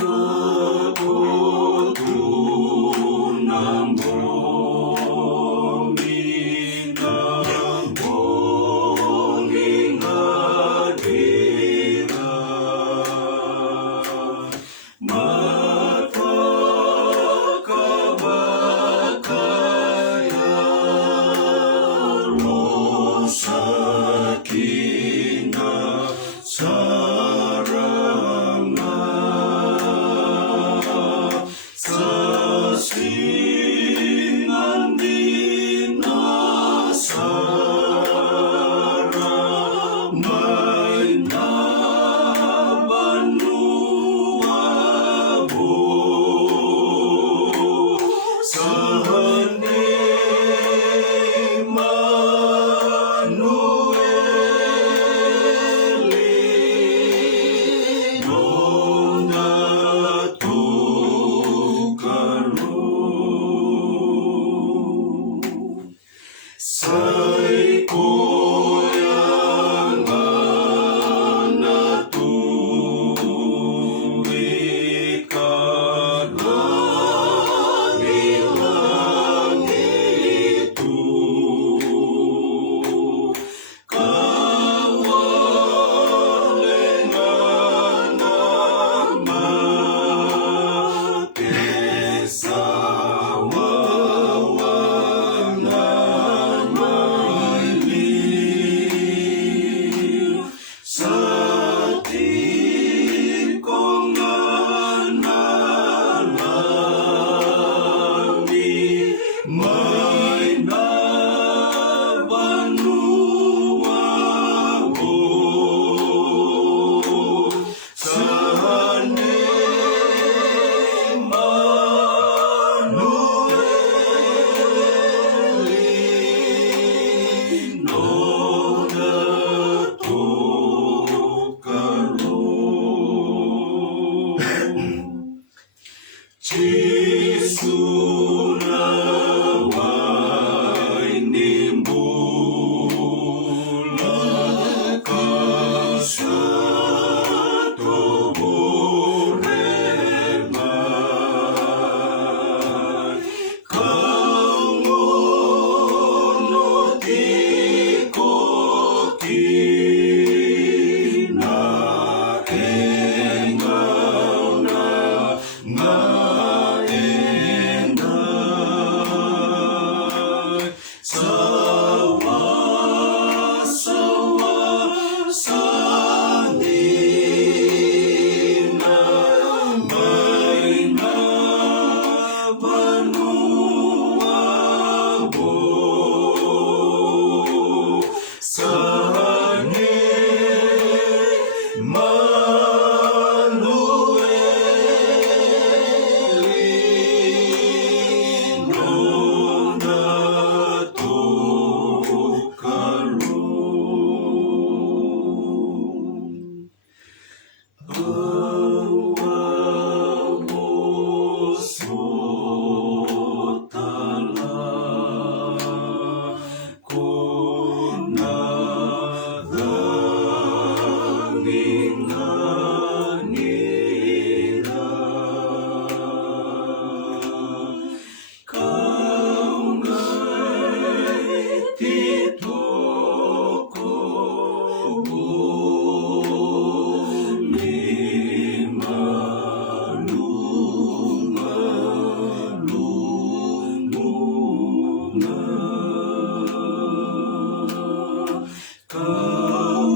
Lako Tu Na Bogi ngadira matakabakaya rosakina saranga sasinandina sara maina banuabo sahane Manueli Nodratou Sai koyangan natui kalang itu kawalengan nama kesawawangan mailir sati konganalami maina banuabo sahane Manueli Nodratou Cisunawai nimbula kasato boremai kangono tiko kina engauna ngaendai sawa-sawa sandina maina banuabo sahane Manueli Nodratou Awamosotala kunadhanginganira kaungai titoko Kau